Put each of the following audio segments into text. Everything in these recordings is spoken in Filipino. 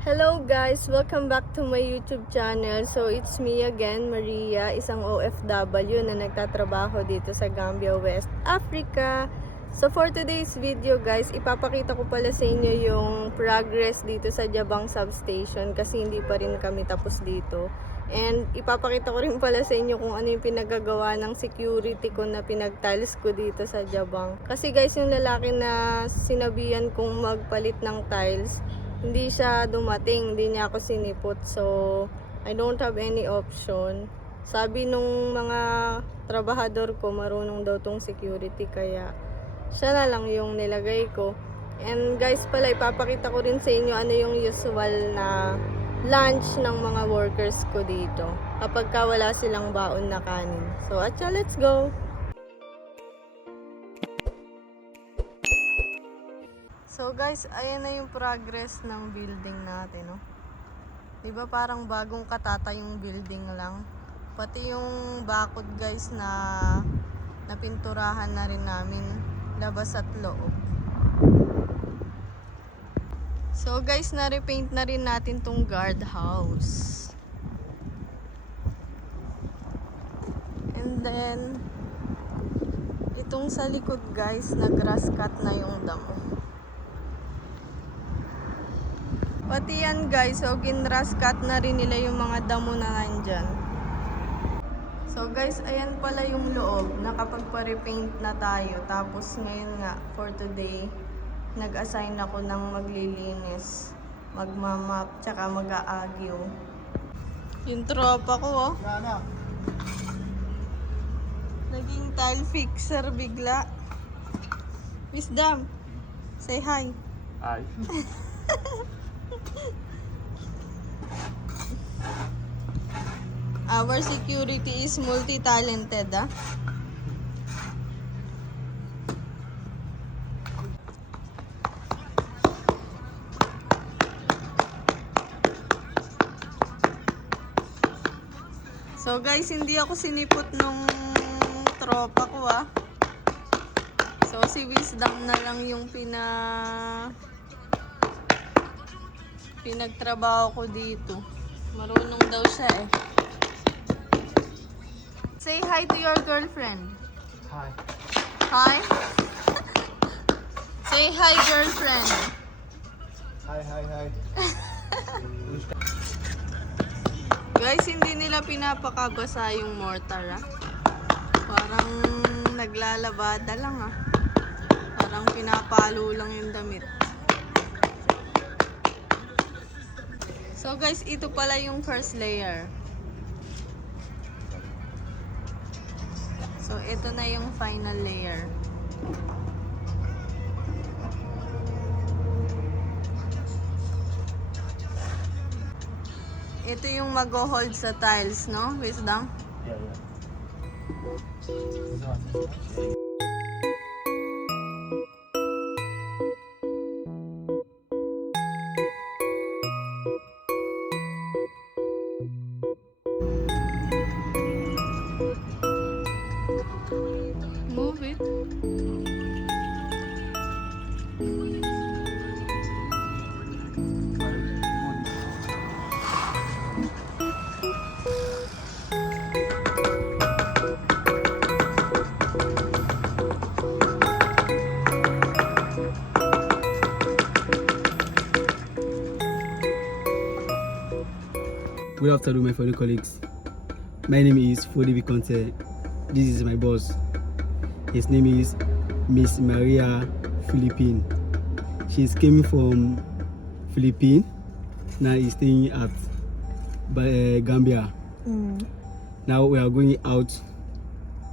Hello guys! Welcome back to my YouTube channel. So it's me again, Maria, isang OFW na nagtatrabaho dito sa Gambia, West Africa. So for today's video guys, ipapakita ko pala sa inyo yung progress dito sa Jabang Substation kasi hindi pa rin kami tapos dito. And ipapakita ko rin pala sa inyo kung ano yung pinagagawa ng security ko na pinag-tiles ko dito sa Jabang. Kasi guys, yung lalaki na sinabihan kong magpalit ng tiles, hindi siya dumating, hindi niya ako sinipot. So, I don't have any option. Sabi nung mga trabahador ko, marunong daw tong security, kaya siya na lang yung nilagay ko. And guys pala, ipapakita ko rin sa inyo ano yung usual na lunch ng mga workers ko dito kapag ka wala silang baon na kanin. So, atcha, let's go! So guys, ayan na yung progress ng building natin, no? Diba parang bagong katata yung building lang. Pati yung bakod guys na napinturahan na rin namin, labas at loob. So guys, na-repaint na rin natin tong guardhouse. And then, itong sa likod guys, nag-grass cut na yung damo. Pati yan guys, so ginras cut na rin nila yung mga damo na nandyan. So guys, ayan pala yung loob. Nakapagpa-repaint na tayo. Tapos ngayon nga, for today, nag-assign ako ng maglilinis, magmamap, tsaka mag-aagyo. Yung tropa ko, oh. Naging tile fixer bigla. Wisdom, say hi. Hi. Our security is multi-talented, ah. So guys, hindi ako sinipot nung tropa ko, ah. So si Wisdom na lang yung pinagtrabaho ko dito. Marunong daw siya eh. Say hi to your girlfriend. Hi. Hi. Say hi, girlfriend. Hi. Guys, hindi nila pinapakabasa yung mortar, ah. Parang naglalabada lang, ah. Parang pinapalo lang yung damit. So guys, ito pala yung first layer. So ito na yung final layer. Ito yung mag-hold sa tiles, no? Wisdom? Yeah. Move it. Good afternoon, my fellow colleagues. My name is Fodi Viconte. This is my boss. His name is Miss Maria Philippine. She's coming from Philippines. Now he's staying at Gambia. Now we are going out.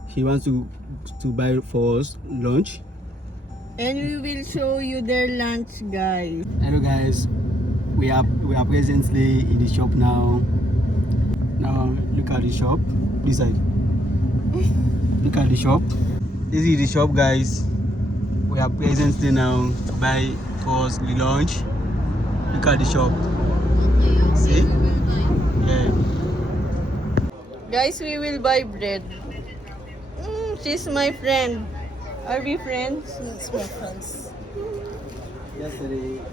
She wants to buy for us lunch. And we will show you their lunch, guys. Hello guys, we are presently in the shop now. Now look at the shop. This side. Look at the shop. This is the shop, guys. We are presently now to buy for us the lunch. Look at the shop. See? Yeah. Guys, we will buy bread. She's my friend. Are we friends? Yes, we're friends. Yesterday.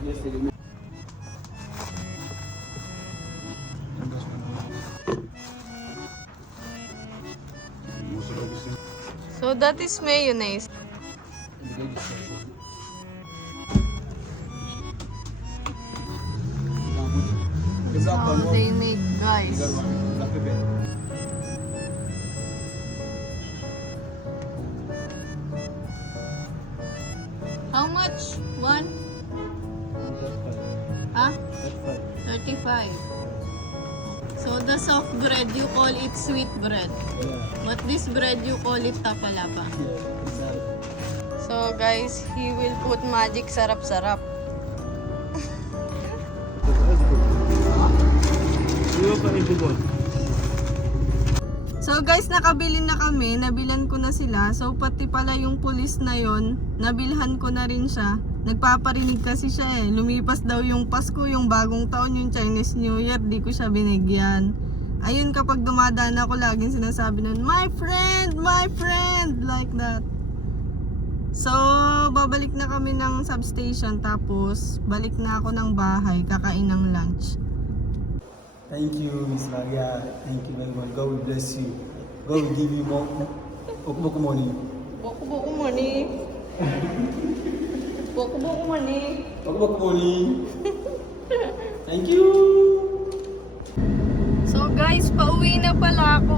So that is mayonnaise. That's how they make, guys. How much? One? Huh? 35. So the soft bread, you call it sweet bread. But this bread, you call it tapalapa. So guys, he will put magic sarap-sarap. So guys, nakabili na kami, nabilan ko na sila. So pati pala yung pulis na yon, nabilhan ko na rin siya. Nagpaparinig kasi siya eh. Lumipas daw yung Pasko, yung bagong taon, yung Chinese New Year, di ko siya binigyan. Ayun, kapag dumadaan ako, laging sinasabi nun, my friend, like that. So, babalik na kami ng substation, tapos balik na ako ng bahay, kakain ng lunch. Thank you, Miss Maria. Thank you very much. God will bless you. God will give you more money. Boku money. Boku money. Money. Thank you. So guys, pauwi na pala ako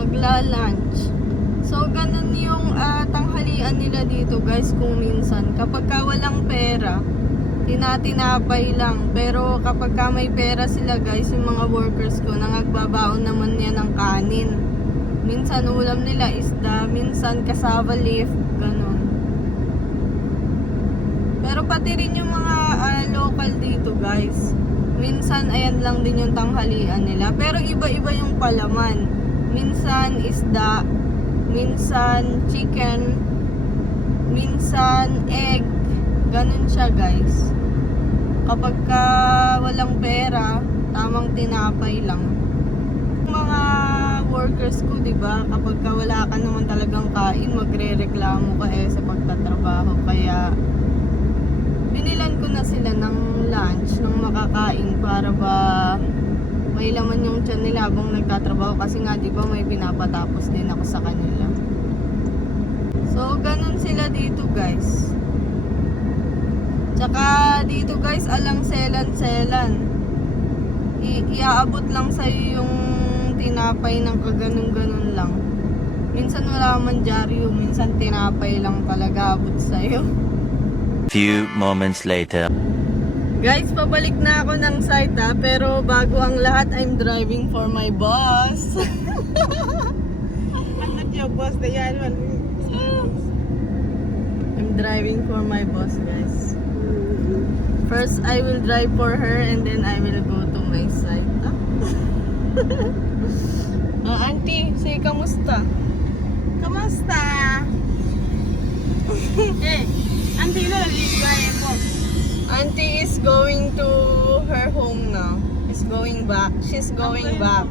magla-lunch. So ganun yung tanghalian nila dito guys kung minsan. Kapag ka walang pera, tinatinapay lang. Pero kapag ka may pera sila guys, yung mga workers ko, nangagbabaon naman yan ng kanin. Minsan ulam nila isda, minsan cassava leaf, ganun. Pero pati rin yung mga local dito guys. Minsan ayan lang din yung tanghalian nila. Pero iba-iba yung palaman. Minsan isda, minsan chicken, minsan egg. Ganun siya guys. Kapag ka walang pera, tamang tinapay lang. Mga workers ko, di ba? Kapag ka wala ka naman talagang kain, magre-reklamo ka sa pagtatrabaho. Kaya binilan ko na sila ng lunch, ng makakain para ba may laman yung tiyan nila habang nagtatrabaho. Kasi nga, di ba, may pinapatapos din ako sa kanila. So, ganun sila dito guys. Tsaka dito guys, alang selan-selan. Iaabot lang sa'yo yung tinapay ng kaganon-ganon lang. Minsan wala man dyaryo, minsan tinapay lang talaga abot sa'yo. Few moments later. Guys, pabalik na ako ng site pero bago ang lahat, I'm driving for my boss. I'm not your boss, the other one. I'm driving for my boss, guys. First, I will drive for her and then I will go to my site. Auntie, say kamusta? Kamusta? Auntie, you know that this guy is what? Auntie is going to her home now. She's going back. She's going back.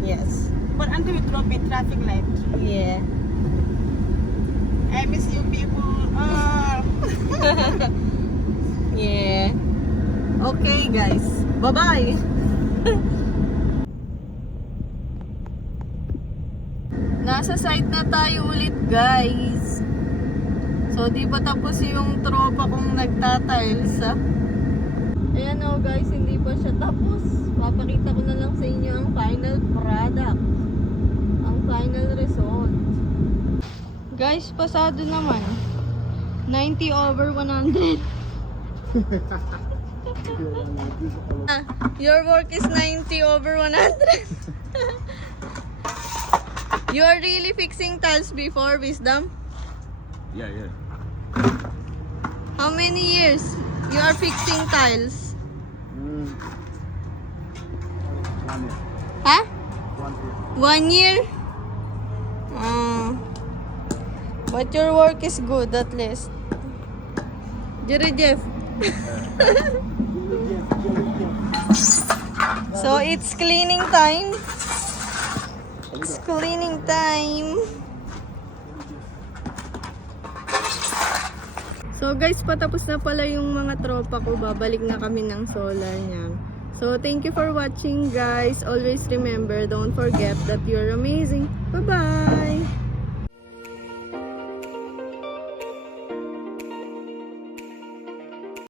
Yes. But Auntie will drop in traffic light. Yeah. I miss you people. Oh. Yeah. Okay, guys. Bye-bye. Nasa site na tayo ulit, guys. So, di pa tapos yung tropa kong nagtatiles, Ayan o, guys, hindi pa siya tapos. Papakita ko na lang sa inyo ang final product. Ang final result. Guys, pasado naman. 90 over 100. Your work is 90 over 100. You are really fixing tiles before, Wisdom? Yeah. How many years you are fixing tiles? 1 year. Huh? 1 year. 1 year? But your work is good at least. Jerry Jeff. So it's cleaning time. It's cleaning time. So guys, patapos na pala yung mga tropa ko. Babalik na kami ng solar niya. So thank you for watching guys. Always remember, don't forget that you're amazing. Bye-bye!